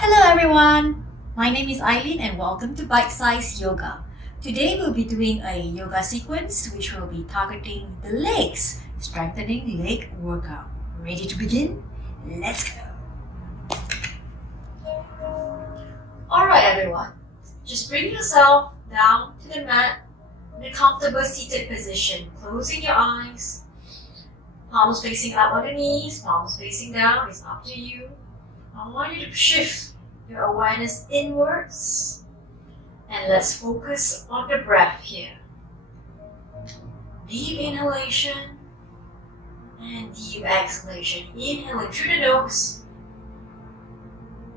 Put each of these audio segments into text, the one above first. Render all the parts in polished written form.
Hello everyone! My name is Eileen and welcome to Bite Size Yoga. Today we'll be doing a yoga sequence which will be targeting the legs, strengthening leg workout. Ready to begin? Let's go! Alright everyone, just bring yourself down to the mat in a comfortable seated position, closing your eyes, palms facing up on the knees, palms facing down, it's up to you. I want you to shift your awareness inwards and let's focus on the breath here. Deep inhalation and deep exhalation. Inhaling through the nose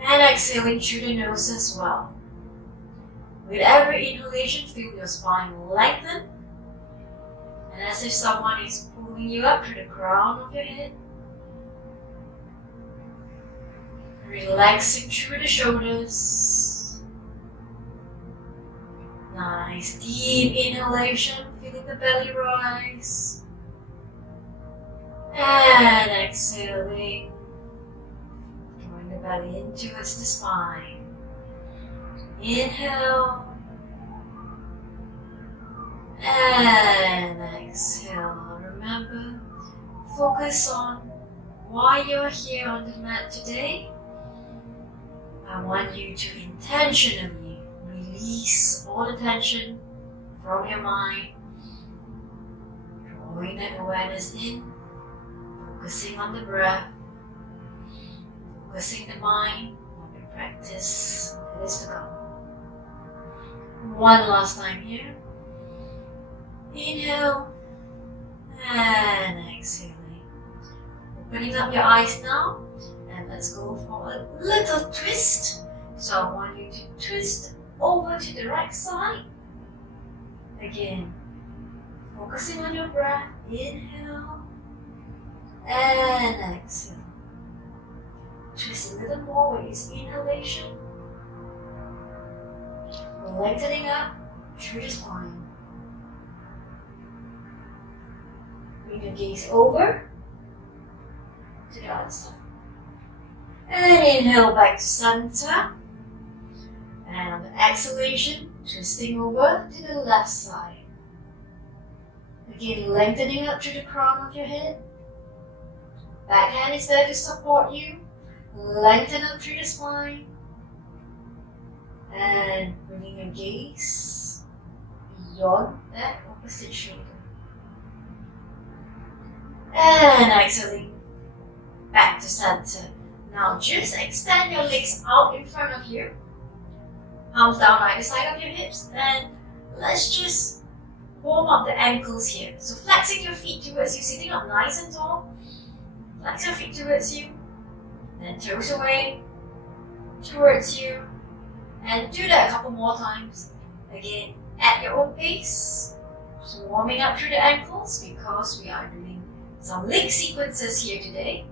and exhaling through the nose as well. With every inhalation, feel your spine lengthen and as if someone is pulling you up to the crown of your head. Relaxing through the shoulders. Nice deep inhalation, feeling the belly rise. And exhaling, drawing the belly in towards the spine. Inhale. And exhale. Remember, focus on why you're here on the mat today. I want you to intentionally release all the tension from your mind, drawing that awareness in, focusing on the breath, focusing the mind on the practice that is to come. One last time here. Inhale and exhaling. Opening up your eyes now. And let's go for a little twist. So I want you to twist over to the right side. Again, focusing on your breath. Inhale and exhale. Twist a little more with this inhalation. Lengthening up through the spine. Bring your gaze over to the other side. And inhale back to center. And on the exhalation, twisting over to the left side. Again, lengthening up to the crown of your head. Back hand is there to support you. Lengthen up through the spine. And bringing your gaze beyond that opposite shoulder. And exhaling back to center. Now just extend your legs out in front of you. Palms down either side of your hips. And let's just warm up the ankles here. So flexing your feet towards you, sitting up nice and tall. Flex your feet towards you. Then toes away towards you. And do that a couple more times. Again, at your own pace. Just warming up through the ankles because we are doing some leg sequences here today.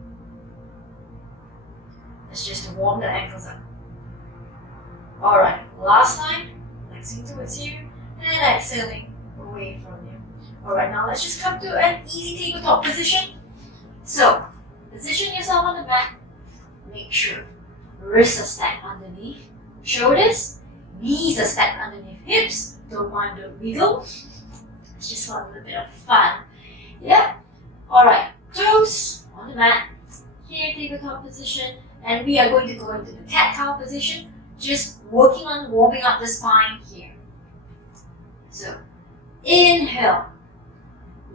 It's just to warm the ankles up. Alright, last time, flexing towards you and exhaling away from you. Alright, now let's just come to an easy tabletop position. So, position yourself on the mat. Make sure wrists are stacked underneath shoulders, knees are stacked underneath hips. Don't mind the wiggle. It's just for a little bit of fun. Yeah? Alright, toes on the mat. Here, tabletop position. And we are going to go into the cat-cow position, just working on warming up the spine here. So, inhale.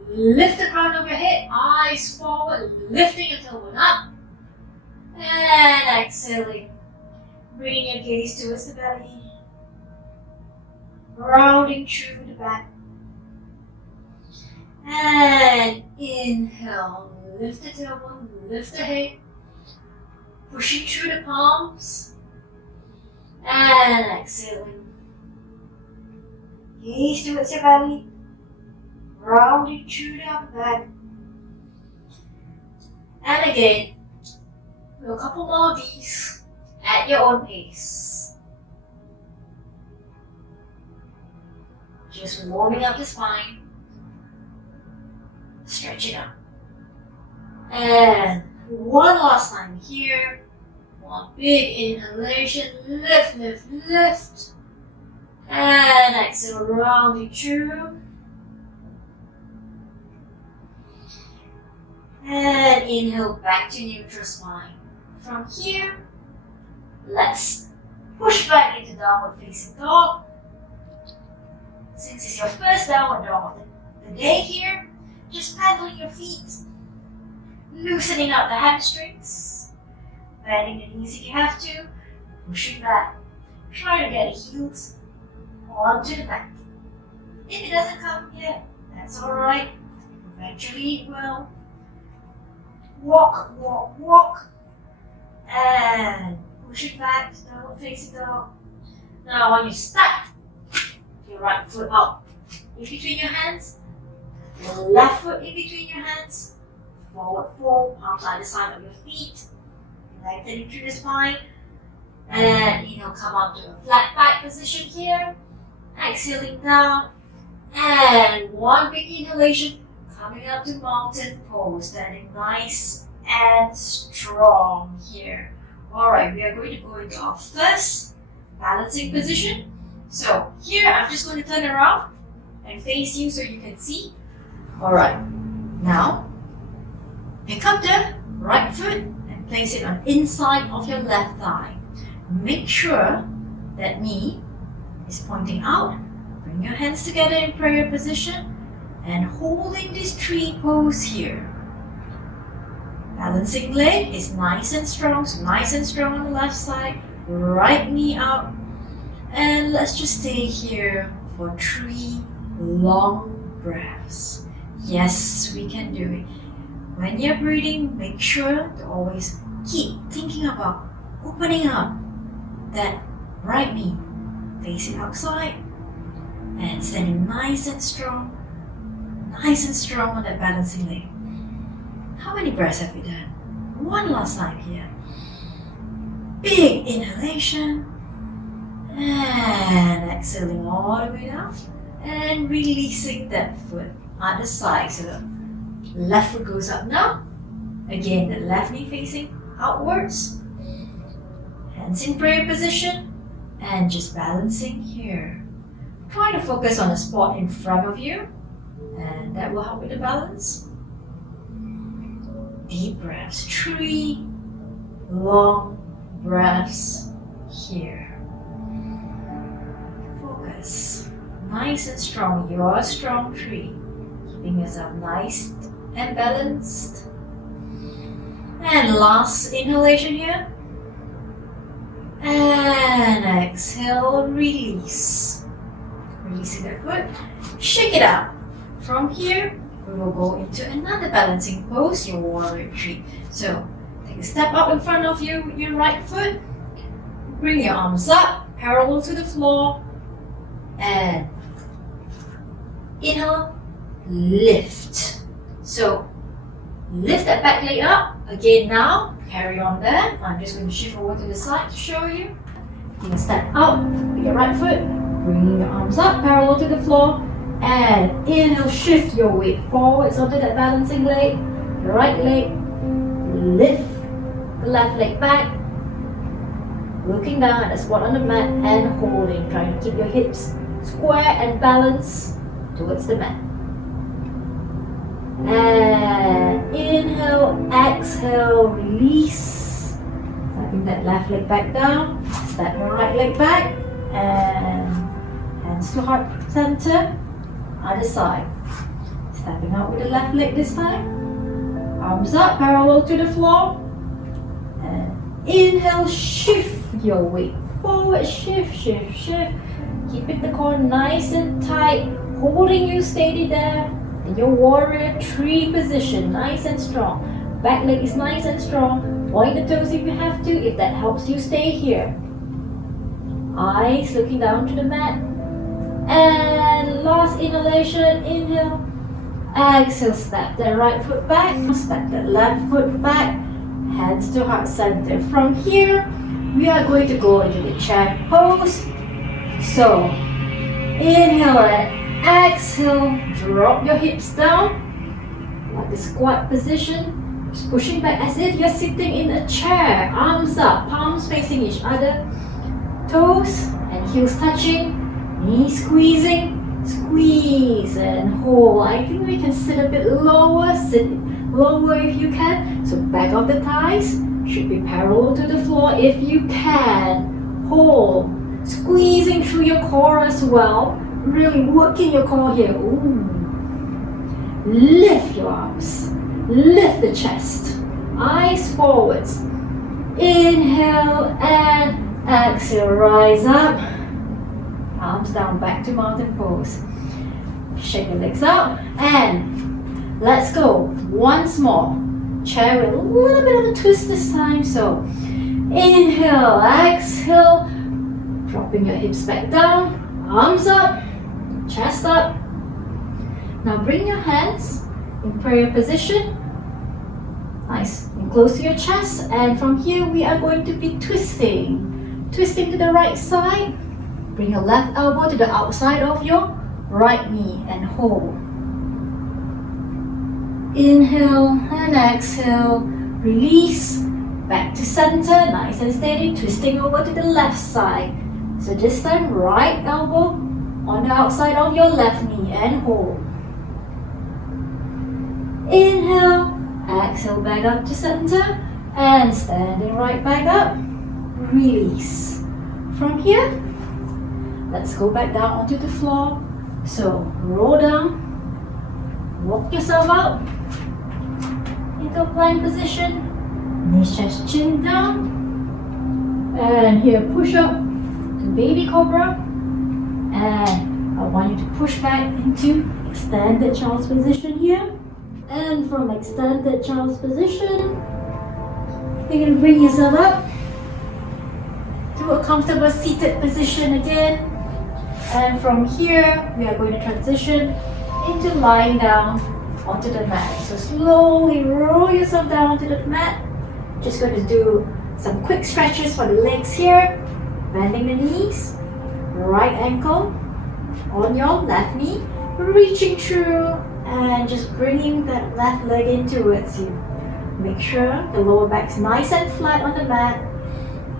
Lift the crown of your head, eyes forward, lifting your tailbone up. And exhaling. Bringing your gaze towards the belly. Rounding through the back. And inhale. Lift the tailbone, lift the head. Pushing through the palms and exhaling. Gaze towards your belly, rounding through the upper back. And again, do a couple more of these at your own pace. Just warming up the spine, stretching up. And one last time here. One big inhalation, lift, lift, lift. And exhale, round it through. And inhale back to neutral spine. From here, let's push back into downward facing dog. Since it's your first downward dog of the day here, just pedaling your feet, loosening up the hamstrings, bending the knees if you have to, pushing back. Try to get the heels onto the mat. If it doesn't come yet, that's alright. Eventually it will. Walk, walk, walk. And push it back to downward facing dog. Now when you step your right foot out in between your hands, your left foot in between your hands, forward fold, palms either side of your feet, lengthening through the spine, and inhale, come up to a flat back position here, exhaling down, and one big inhalation, coming up to mountain pose, standing nice and strong here. Alright, we are going to go into our first balancing position. So here, I'm just going to turn around and face you so you can see. Alright, now pick up the right foot and place it on inside of your left thigh. Make sure that knee is pointing out. Bring your hands together in prayer position and holding this tree pose here. Balancing leg is nice and strong, so nice and strong on the left side. Right knee out. And let's just stay here for 3 long breaths. Yes, we can do it. When you're breathing, make sure to always keep thinking about opening up that right knee, facing outside, and standing nice and strong on that balancing leg. How many breaths have we done? One last time here. Big inhalation, and exhaling all the way down, and releasing that foot other side. So the left foot goes up now. Again, the left knee facing outwards. Hands in prayer position, and just balancing here. Try to focus on a spot in front of you, and that will help with the balance. Deep breaths, 3 long breaths here. Focus, nice and strong, you're a strong tree. Keeping yourself nice and balanced. And last inhalation here. And exhale, release. Releasing the foot, shake it out. From here, we will go into another balancing pose, your warrior tree. So, take a step up in front of you, your right foot. Bring your arms up, parallel to the floor. And inhale, lift. So, lift that back leg up. Again now, carry on there. I'm just going to shift over to the side to show you. Take a step out with your right foot. Bringing your arms up, parallel to the floor. And inhale, shift your weight forwards onto that balancing leg. The right leg, lift the left leg back. Looking down at the spot on the mat and holding. Trying to keep your hips square and balanced towards the mat. And inhale, exhale, release. Stepping that left leg back down. Step your right leg back. And hands to heart center. Other side. Stepping out with the left leg this time. Arms up, parallel to the floor. And inhale, shift your weight forward. Shift, shift, shift. Keeping the core nice and tight. Holding you steady there. In your warrior tree position. Nice and strong. Back leg is nice and strong. Point the toes if you have to. If that helps you, stay here. Eyes looking down to the mat. And last inhalation, inhale, exhale, step that right foot back, step that left foot back, hands to heart center. From here, we are going to go into the chair pose. So, inhale and exhale, drop your hips down, like the squat position, just pushing back as if you're sitting in a chair, arms up, palms facing each other. Toes and heels touching, knees squeezing, squeeze and hold. I think we can sit a bit lower, sit lower if you can. So back of the thighs should be parallel to the floor if you can. Hold, squeezing through your core as well. Really working your core here. Ooh. Lift your arms, lift the chest, eyes forwards. Inhale and exhale, rise up. Arms down, back to mountain pose. Shake your legs out and let's go. Once more. Chair with a little bit of a twist this time. So inhale, exhale, dropping your hips back down, arms up, chest up. Now bring your hands in prayer position. Nice and close to your chest, and from here we are going to be twisting. Twisting to the right side. Bring your left elbow to the outside of your right knee and hold. Inhale and exhale. Release. Back to center. Nice and steady. Twisting over to the left side. So this time, right elbow on the outside of your left knee and hold. Inhale. Exhale back up to center. And standing right back up. Release. From here, let's go back down onto the floor. So roll down. Walk yourself out into a plank position. Knees, chest, chin down. And here, push up to baby cobra. And I want you to push back into extended child's position here. And from extended child's position, you're going to bring yourself up to a comfortable seated position again. And from here, we are going to transition into lying down onto the mat. So slowly roll yourself down onto the mat. Just going to do some quick stretches for the legs here. Bending the knees, right ankle on your left knee, reaching through and just bringing that left leg in towards you. Make sure the lower back's nice and flat on the mat,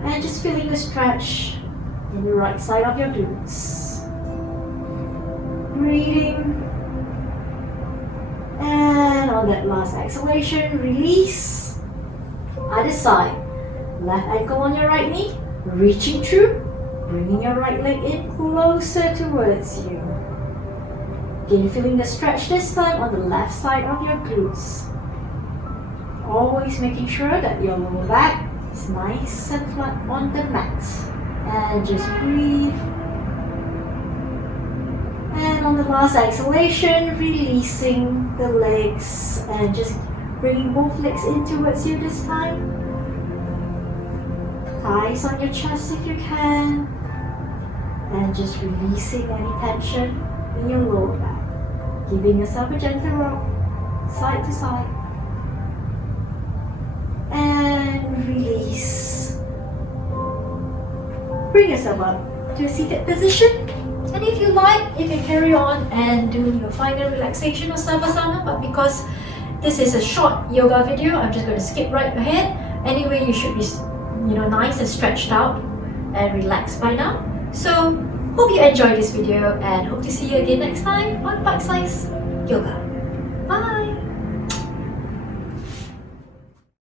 and just feeling the stretch in the right side of your glutes. Breathing. And on that last exhalation, release. Other side. Left ankle on your right knee, reaching through, bringing your right leg in closer towards you. Again, feeling the stretch this time on the left side of your glutes. Always making sure that your lower back is nice and flat on the mat. And just breathe. And on the last exhalation, releasing the legs and just bringing both legs in towards you this time. Thighs on your chest if you can. And just releasing any tension in your lower back. Giving yourself a gentle rock, side to side. And release. Bring yourself up to a seated position. And if you like, you can carry on and do your final relaxation or savasana. But because this is a short yoga video, I'm just going to skip right ahead. Anyway, you should be, nice and stretched out and relaxed by now. So, hope you enjoyed this video and hope to see you again next time on Bite Size Yoga.